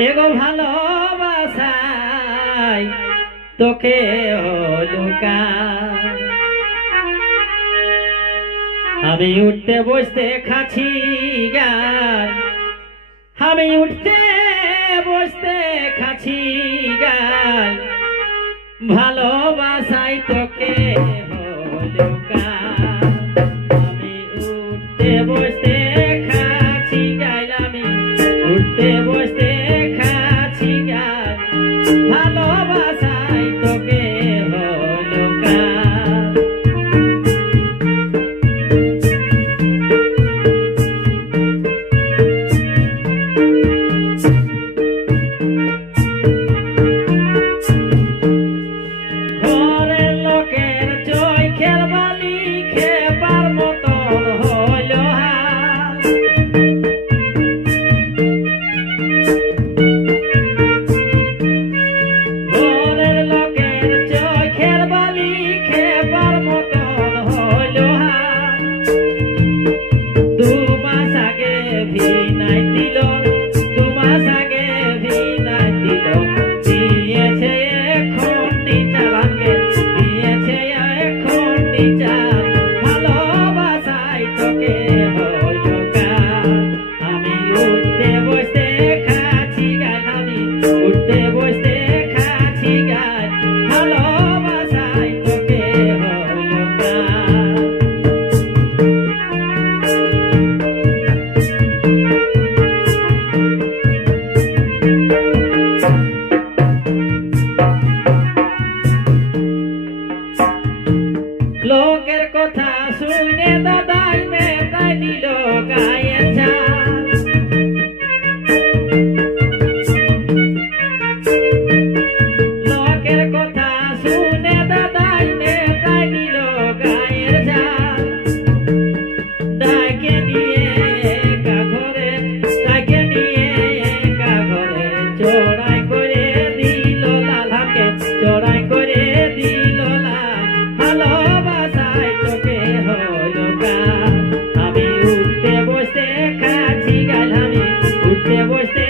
এগো ভালোবাসাই তোকে লুকা আমি উঠতে বসতে খাচ্ছি গান আমি উঠতে বসতে খাচ্ছি গান ভালোবাসাই তোকে লুকা আমি উঠতে বসতে খাচ্ছি গান আমি উঠতে বসতে খাচ্ছি গান ভালোবাসাই তোকে লুকা লোকের কথা শুনে দাদাই মেটাই দিল গায়ের ঝাল লোকের কথা শুনে দাদাই মেটাই দিল গায়ের ঝাল ডাকে নিয়ে একা ঘরে ডাকে নিয়ে একা ঘরে চড়াই করে দিল লালাকে চড়াই করে দিল লাল ভালোবাসাই তোকে লুকা আমি উঠতে বসতে খাচ্ছি গান আমি উঠতে বসতে